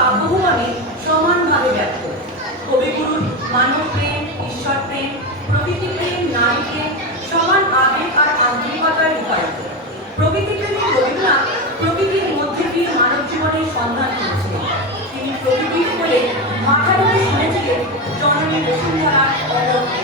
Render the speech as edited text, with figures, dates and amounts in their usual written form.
কাব্যভুবনে সমানভাবে ব্যক্ত। কবিগুরুর মানব প্রেম, ঈশ্বর প্রেম, প্রকৃতি প্রেম, নারী প্রেম সমান আবেগ আর আন্তরিকতায় রূপায়িত। প্রকৃতি প্রেমী রবীন্দ্রনাথ প্রকৃতির মধ্যে দিয়ে মানব জীবনের সন্ধান করেছিলেন। তিনি প্রকৃতির বলে মাথা ধরে শুনেছিলেন জননী বসুন্ধরার অমর